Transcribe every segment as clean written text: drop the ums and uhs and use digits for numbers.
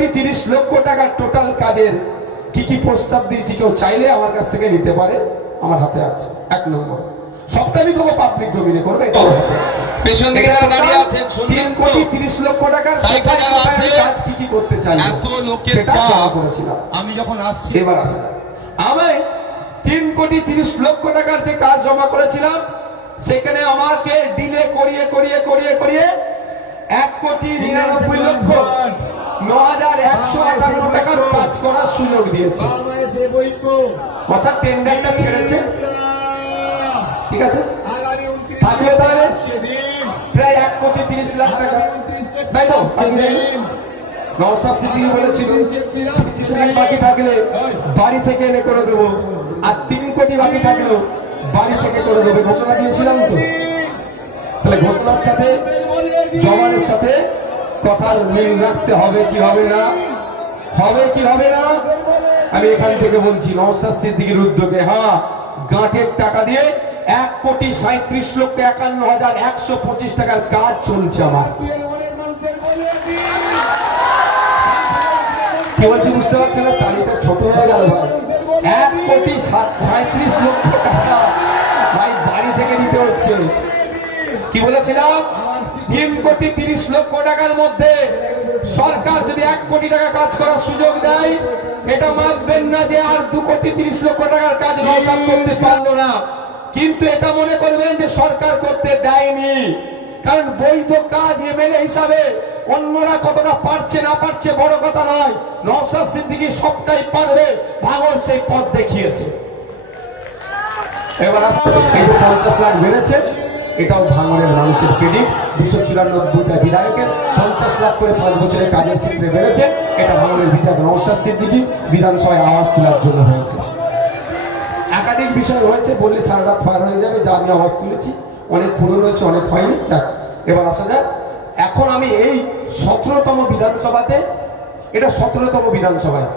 3,30,00,000 টাকার টোটাল কাজের কি প্রস্তাব দিয়েছি, কেউ চাইলে আমার কাছ থেকে নিতে পারে, আমার হাতে আছে। এক নম্বর, সবটা আমি তোমার পাবলিক ডোমেইনে করবে, এটা আমার হাতে আছে। পেছন দিকে যারা দাঁড়িয়ে আছেন, 3,30,00,000 টাকার কাজ কি করতে চাই, এত লোকের চাপ করেছিলাম আমি যখন আসছি। এবার আসে আমি 3,30,00,000 টাকার যে কাজ জমা করেছিলাম, সেখানে আমাকে ডিলে করিয়ে 1,99,9,158 টাকার কাজ করার সুযোগ দিয়েছে। অর্থাৎ টেন্ডারটা ছেড়েছে, ঠিক আছে, থাকলো তাহলে প্রায় 1,30,00,000 টাকা, তাই তো? নওশাদ সিদ্দিকী বলেছিল বাকি থাকলে বাড়ি থেকে এনে করে দেবো, আর 3 কোটি বাকি থাকলেও বাড়ি থেকে করে দেবে, ঘোষণা দিয়েছিলাম তো। তাহলে ঘটনার সাথে জবানের সাথে কথার মিল রাখতে হবে কি হবে না, হবে কি হবে না। আমি এখান থেকে বলছি নওশাদ সিদ্দিকীর উদ্যোগে, হ্যাঁ, গাঁটের টাকা দিয়ে 1,37,51,125 টাকার কাজ চলছে আমার। কি বলছি বুঝতে পারছেন না? তালিকা ছোট হয়ে গেল ভাই। 1,37,00,000 টাকা ভাই বাড়ি থেকে নিতে হচ্ছে। কি বলেছিলাম? 3,30,00,000 টাকার মধ্যে সরকার যদি 1 কোটি টাকা কাজ করার সুযোগ দেয়, এটা মানবেন না যে আর 2,30,00,000 টাকার কাজ নওশাদ করতে পারলো না, কিন্তু এটা মনে করবেন যে সরকার করতে দেয়নি। কারণ বৈধ কাজ এমএলএ হিসাবে অন্যরা কতটা পারছে না পারছে বড় কথা নয়, নওশাদ সিদ্দিকী সবটাই পারবে, ভাঙর সেই পথ দেখিয়েছে। এবার আসলে এই যে 50 লাখ বেড়েছে, এটাও ভাঙরের মানুষের ক্রেডিট। 294টা বিধায়কের 50 লাখ করে 5 বছরের কাজের ক্ষেত্রে বেড়েছে, এটা ভাঙরের বিধায়ক নওশাদ সিদ্দিকী বিধানসভায় আওয়াজ তোলার জন্য হয়েছে। একাধিক বিষয় হয়েছে, বললে সারা রাত পার হয়ে যাবে, যা আমি আওয়াজ তুলেছি অনেক পুরনো হয়েছে, অনেক হয়নি। যাক, এবার আসা যাক। এখন আমি এই 17তম বিধানসভাতে, এটা 17তম বিধানসভায়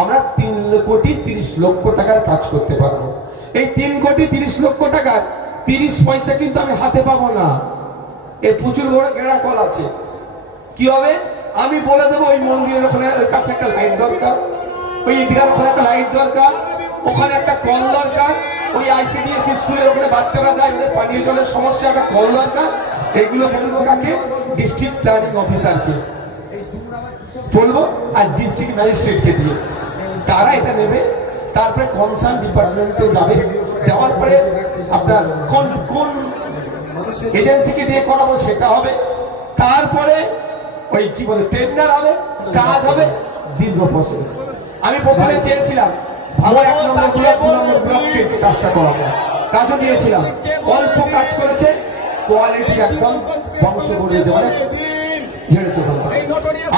আমরা 3,30,00,000 টাকার কাজ করতে পারবো। এই 3,30,00,000 টাকার 30 পয়সা কিন্তু আমি হাতে পাবো না, এর প্রচুর বড় গেড়া কল আছে। কি হবে? আমি বলে দেবো ওই মন্দিরের ওখানে কাছে একটা লাইট দরকার, ওই ঈদগার ওখানে একটা লাইট দরকার, ওখানে একটা কল দরকার, ওই আইসিডিএস স্কুলের ওখানে বাচ্চারা যায়, ওদের পানীয় জলের সমস্যা, একটা কল দরকার। এগুলো বলবো কাকে? ডিস্ট্রিক্ট প্ল্যানিং অফিসারকে বলবো, আর ডিস্ট্রিক্ট ম্যাজিস্ট্রেটকে দিয়ে তারা এটা নেবে। তারপরে কনসার্ন ডিপার্টমেন্টে যাবে, যাওয়ার পরে আপনার কোন কোন এজেন্সিকে দিয়ে করাবো সেটা হবে। তারপরে ওই কি বলে টেন্ডার হবে, কাজ হবে, দীর্ঘ প্রসেস। আমি প্রথমে চেয়েছিলাম আমার 1 নম্বর ব্লক 2 নম্বর ব্লককে কাজটা করাবো, কাজও দিয়েছিলাম, অল্প কাজ করেছে, কোয়ালিটি একদম ধ্বংস করে দিয়েছে, মানে ঝেড়েছে।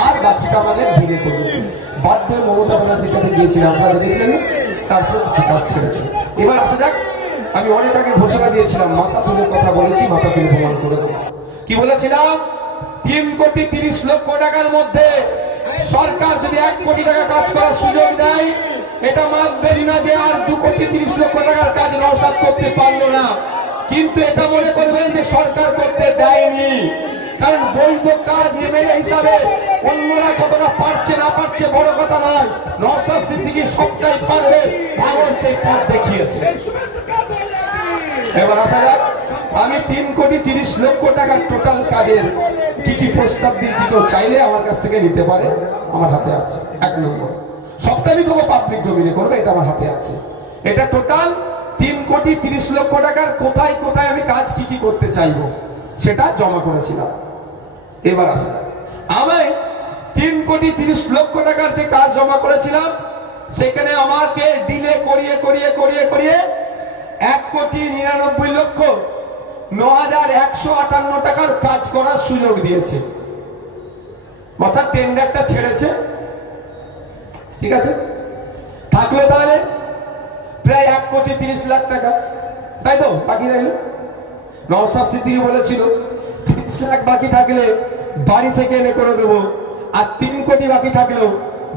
আর বাকিটা আমাদের ধীরে করবে। বাধ্য মমতা ব্যানার্জির কাছে গিয়েছিলাম, আপনারা দেখেছিলেন, তারপর কিছু কাজ ছেড়েছে। এবার আসা যাক, আমি অনেক আগে ঘোষণা দিয়েছিলাম, মাথা তুলে কথা বলেছি, মাথা তুলে প্রমাণ করে দেবো। কি বলেছিলাম? 3,30,00,000 টাকার মধ্যে সরকার যদি 1 কোটি টাকা কাজ করার সুযোগ দেয়, এটা মানবেন না যে আর 2,30,00,000 টাকার কাজ নওশাদ করতে পারলো না, কিন্তু এটা মনে করবেন যে সরকার করতে দেয়নি। কারণ বৈধ কাজ এমএলএ হিসাবে অন্যরা কতটা পারছে না পারছে বড় কথা নয়, নওশাদ সিদ্দিকী সবটাই পারবে, ভাঙর সেই পথ দেখিয়েছে। এবার আসা যাক, আমি 3,30,00,000 টাকার টোটাল কাজের কি প্রস্তাব দিয়েছি, কেউ চাইলে আমার কাছ থেকে নিতে পারে, আমার হাতে আছে। 1 নম্বর, সবটা আমি তোমার পাবলিক ডোমেইনে করবে, এটা আমার হাতে আছে। এটা টোটাল 3,30,00,000 টাকার কোথায় কোথায় আমি কাজ কি করতে চাইবো সেটা জমা করেছিলাম। এবার আসা যাক, আমি 3,30,00,000 টাকার যে কাজ জমা করেছিলাম, সেখানে আমাকে ডিলে করিয়ে 1,99,9,158 টাকার কাজ করার সুযোগ দিয়েছে। অর্থাৎ টেন্ডারটা ছেড়েছে, ঠিক আছে, থাকলো তাহলে প্রায় 1,30,00,000 টাকা, তাই তো? বাকি রইল। নওশাদ সিদ্দিকী বলেছিল 30 লাখ বাকি থাকলে বাড়ি থেকে এনে করে দেবো, আর 3 কোটি বাকি থাকলেও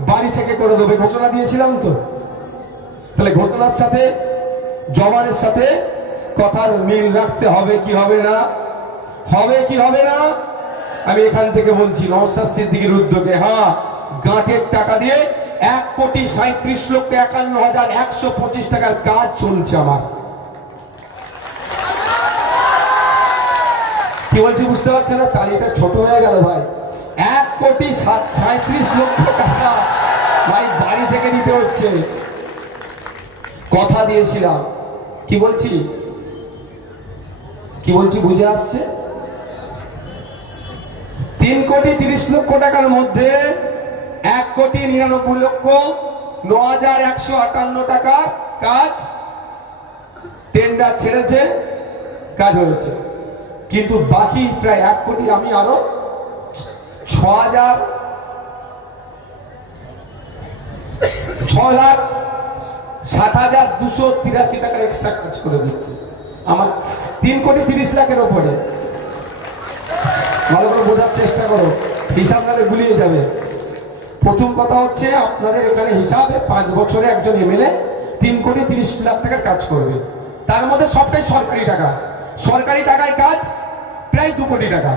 বাড়ি থেকে করে দেবে, ঘোষণা দিয়েছিলাম তো। তাহলে ঘটনার সাথে জবানের সাথে কথার মিল রাখতে হবে কি হবে না, হবে কি হবে না। আমি এখান থেকে বলছি নওশাদ সিদ্দিকীর উদ্যোগে, হ্যাঁ, গাঁটের টাকা দিয়ে 1,37,51,125 টাকার কাজ চলছে আমার। কি বলছি বুঝতে পারছেন না? তালিকা ছোট হয়ে গেল ভাই। 1,37,00,000 টাকা ভাই বাড়ি থেকে দিতে হচ্ছে। কথা দিয়েছিলাম, কি বলছি বুঝে আসছে? 3,30,00,000 টাকার মধ্যে 1,99,09,158 টাকার কাজ টেন্ডার ছেড়েছে, কাজ হয়েছে। কিন্তু বাকি প্রায় 1 কোটি আমি আরো 6,07,283 টাকার এক্সট্রা কাজ করে দিচ্ছে আমার 3,30,00,000 ওপরে। ভালো করে বোঝার চেষ্টা করো, হিসাব নালে গুলিয়ে যাবে। প্রথম কথা হচ্ছে আপনাদের এখানে হিসাবে 5 বছরে একজন এমএলএ 3,30,00,000 টাকার কাজ করবে, তার মধ্যে সবটাই সরকারি টাকা। সরকারি টাকায় কাজ প্রায় 2 কোটি টাকা।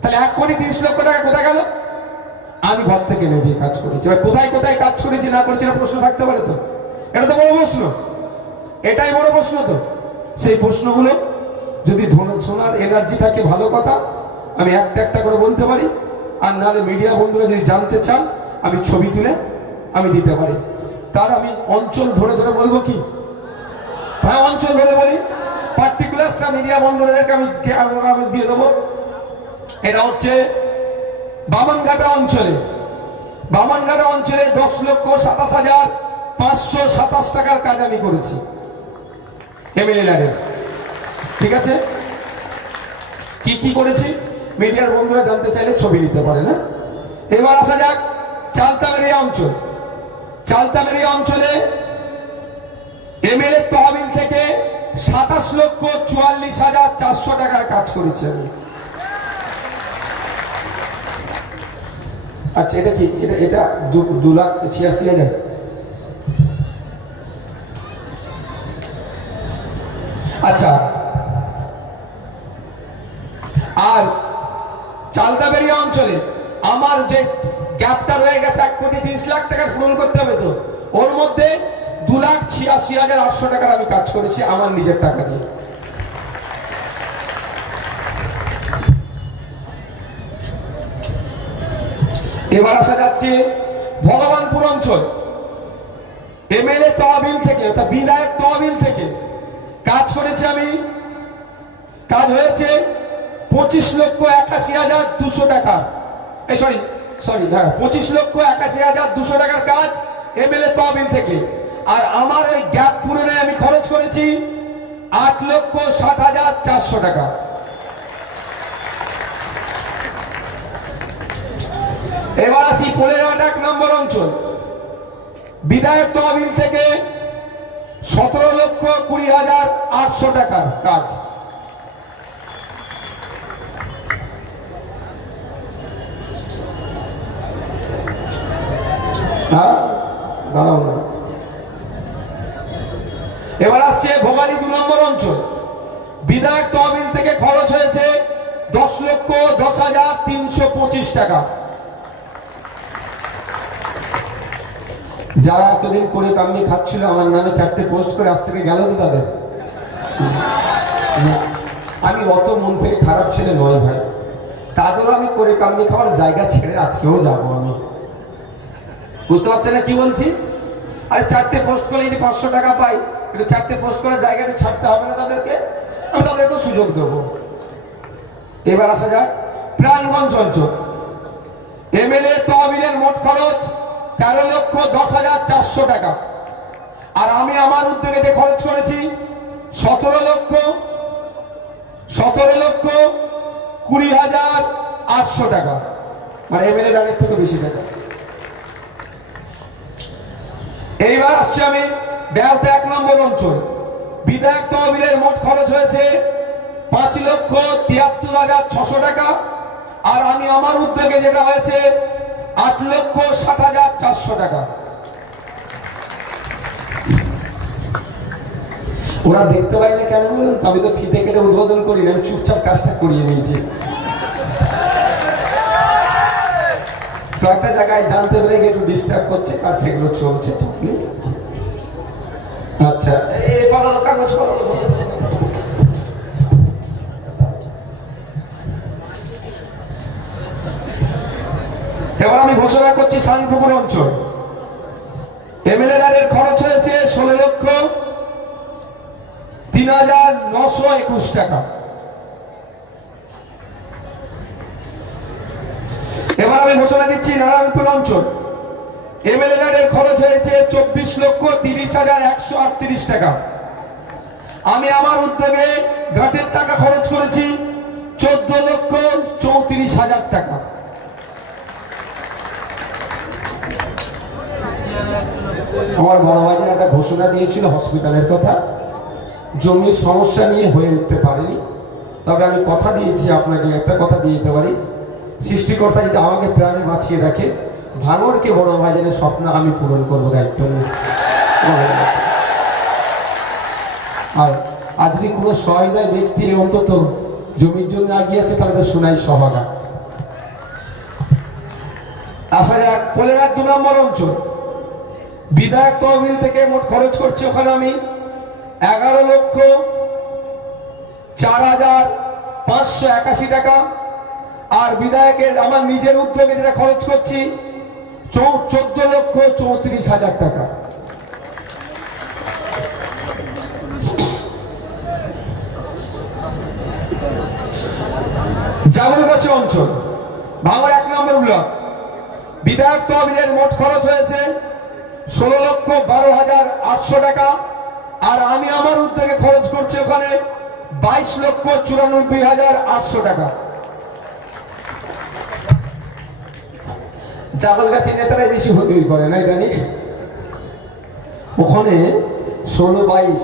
তাহলে 1,30,00,000 টাকা কোথায় গেল? আমি ঘর থেকে নেবে কাজ করেছি। এবার কোথায় কোথায় কাজ করেছি না করেছি না প্রশ্ন থাকতে পারে তো? এটা তো বড় প্রশ্ন, এটাই বড় প্রশ্ন। তো সেই প্রশ্নগুলো যদি শোনার এনার্জি থাকে ভালো কথা, আমি একটা একটা করে বলতে পারি। আর নাহলে মিডিয়া বন্ধুরা যদি জানতে চান আমি ছবি তুলে আমি দিতে পারি। তার আমি অঞ্চল ধরে ধরে বলবো কি? হ্যাঁ, অঞ্চল ধরে বলি। পার্টিকুলারটা মিডিয়া বন্ধুদেরকে আমি কাগজ দিয়ে দেবো। এটা হচ্ছে বামনঘাটা অঞ্চলে। বামনঘাটা অঞ্চলে 10,27,527 টাকার কাজ আমি করেছি এমএলএ ল্যাডের। ঠিক আছে, কি কি করেছি মিডিয়ার বন্ধুরা জানতে চাইলে ছবি নিতে পারে না। এবার আসা যাক চালতামেরিয়া অঞ্চল। চালতামেরিয়া অঞ্চলে এমএলএ তহবিল থেকে 27,44,400 টাকার কাজ করেছি আমি। আচ্ছা, এটা কি? এটা 2,86,000। আচ্ছা, আর চালতাবেরিয়া অঞ্চলে আমার যে গ্যাপটা রয়ে গেছে 1,30,00,000 টাকা পূরণ করতে হবে, তো ওর মধ্যে 2,86,800 টাকার আমি কাজ করেছি আমার নিজের টাকা দিয়ে। এবার আসা যাচ্ছে ভগবানপুর অঞ্চল। এমএলএ তহবিল থেকে অর্থাৎ বিধায়ক তহবিল থেকে কাজ করেছি আমি। কাজ হয়েছে 25,81,200 টাকা। সরি, হ্যাঁ, 25,81,200 টাকার কাজ এমএলএ তহবিল থেকে। আর আমার ওই গ্যাপ পূরণে আমি খরচ করেছি 8,60,400 টাকা। এবার আসি 15 নম্বর অঞ্চল। বিধায়ক তহবিল থেকে 17,20,800 টাকার কাজ। হ্যাঁ, দাঁড়াও না। এবার আসছে ভোগালী 2 নম্বর অঞ্চল। বিধায়ক তহবিল থেকে খরচ হয়েছে 10,10,325 টাকা। যারা এতদিন করে কামনি খাচ্ছিল আমার নামে 4টে পোস্ট করে আজ থেকে গেল তো তাদের। আমি অত মন থেকে খারাপ ছেলে নয় ভাই, তাদেরও আমি করে কামনি খাওয়ার জায়গা ছেড়ে আজকেও যাবো আমি। বুঝতে পারছেন না কি বলছি? আরে 4টে পোস্ট করলে যদি 500 টাকা পাই, একটু 4টে পোস্ট করে জায়গাটা ছাড়তে হবে না তাদেরকে? আমি তাদেরকেও সুযোগ দেবো। এবার আসা যাক প্রাণগঞ্জ অঞ্চল। এমএলএ তহবিলের মোট খরচ 13,10,400 টাকা। আর আমি আমার উদ্যোগে খরচ করেছি 17,20,800 টাকা, মানে এমএলএ আগের থেকে বেশি টাকা। এইবার আসছে আমি বেহাতে 1 নম্বর অঞ্চল। বিধায়ক তহবিলের মোট খরচ হয়েছে 5,73,600 টাকা। আর আমি আমার উদ্যোগে যেটা হয়েছে 8,60,400 টাকা। ওরা দেখতে পাই না কেন বলুন? তবে তো ফিতে কেটে উদ্বোধন করি না, আমি চুপচাপ কাজটা করিয়ে নিয়েছি। তো একটা জায়গায় জানতে পেরে গিয়ে একটু ডিস্টার্ব করছে, কাজ সেগুলো চলছে চাকরি। আচ্ছা, এই পালানো কাগজ পালানো। এবার আমি ঘোষণা করছি শানপুকুর অঞ্চল এমএলএ এর খরচ হয়েছে 16,03,921 টাকা। এবার আমি ঘোষণা দিচ্ছি নারায়ণপুর অঞ্চল এমএলএ এর খরচ হয়েছে 24,30,138 টাকা। আমি আমার উদ্যোগে ঘাটের টাকা খরচ করেছি 14,34,000 টাকা। আমার বড় ভাইদের একটা ঘোষণা দিয়েছিল হসপিটালের কথা, জমির সমস্যা নিয়ে হয়ে উঠতে পারেনি, তবে আমি কথা দিয়েছি আপনাকে, একটা কথা দিয়ে দিতে পারি, সৃষ্টিকর্তা যদি আমাকে প্রাণে বাঁচিয়ে রাখে, ভাঙড়কে বড় ভাইদের স্বপ্ন আমি পূরণ করবো দায়িত্ব নিয়ে। আর যদি কোনো সহায়তায় ব্যক্তি অন্তত জমির জন্য এগিয়ে আসে তাহলে তো শোনাই সহাগা। আসা যাক পোলেঘাট 2 নম্বর অঞ্চল বিধায়ক তহবিল থেকে মোট খরচ করছি ওখানে আমি 11,04,581 টাকা। আর বিধায়কের আমার নিজের উদ্যোগে যেটা খরচ করছি 14,34,000 টাকা। জাগলগাছি অঞ্চল ভাঙড় 1 নম্বর ব্লক বিধায়ক তহবিলের মোট খরচ হয়েছে 16,12,800 টাকা। আর আমি আমার উদ্যোগে খরচ করছি ওখানে 22,94,800 টাকা। জাগলগাছি নেতারাই বেশি হইহই করে না জানি, ওখানে 16, 22,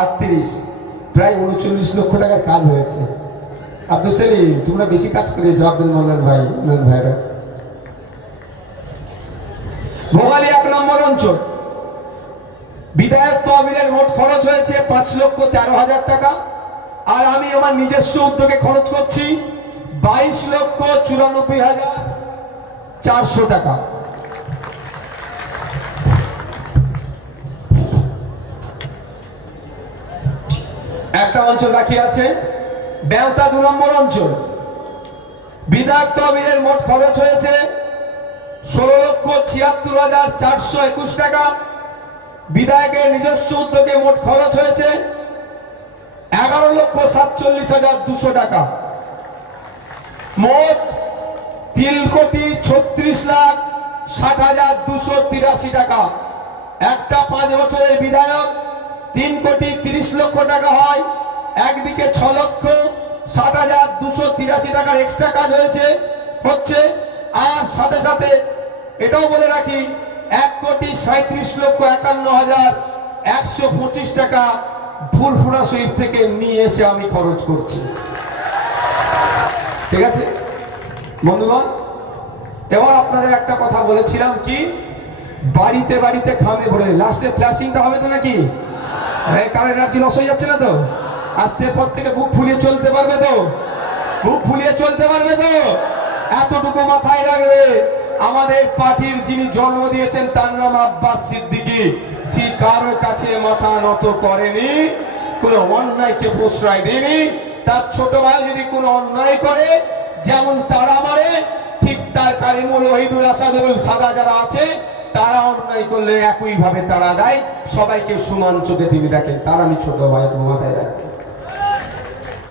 38 প্রায় 39 লক্ষ টাকার কাজ হয়েছে। আব্দুল সেলিম তোমরা বেশি কাজ করেছো, আব্দুল মোল্লার ভাই ভাইরা। ভোগালী 1 নম্বর অঞ্চল বিধায়ক তহবিলের মোট খরচ হয়েছে 5,13,000 টাকা। আর আমি আমার নিজস্ব উদ্যোগে খরচ করছি 22,94,400 টাকা। একটা অঞ্চল বাকি আছে বেওতা 2 নম্বর অঞ্চল বিধায়ক তহবিলের মোট খরচ হয়েছে 16,76,421 টাকা। বিধায়কের নিজস্ব উদ্যোগে মোট খরচ হয়েছে 11,47,200 টাকা। মোট 3,36,60,283 টাকা। একটা 5 বছরের বিধায়ক 3,30,00,000 টাকা হয়, একদিকে 6,60,283 টাকার এক্সট্রা কাজ হচ্ছে। আর সাথে সাথে এটাও বলে রাখি 1,37,51,125 টাকা ফুরফুরা শরীফ থেকে নিয়ে এসে আমি খরচ করছি। ঠিক আছে বন্ধুগণ, এবার আপনাদের একটা কথা বলেছিলাম কি, বাড়িতে বাড়িতে খামে ভরে লাস্টে ফ্ল্যাশিংটা হবে তো নাকি? কারণ এনার্জি লস হয়ে যাচ্ছে না তো? আজকের পর থেকে বুক ফুলিয়ে চলতে পারবে তো? বুক ফুলিয়ে চলতে পারবে তো? এতটুকু মাথায় রাখবে, আমাদের পার্টির যিনি জন্ম দিয়েছেন তার নাম আব্বাস সিদ্দিকী, যে কারো কাছে মাথা নত করেনি, কোন অন্যায়কে প্রশ্রয় দেয়নি। তার ছোট ভাই যদি কোনো অন্যায় করে যেমন তারা মারে, ঠিক তার কালিমুল ওহিদুল আসাদুল সাদা যারা আছে তারা অন্যায় করলে একই ভাবে তারা দেয়। সবাইকে সমান চোখে তিনি দেখেন, তার আমি ছোট ভাই, তোমার মাথায় রাখবেন।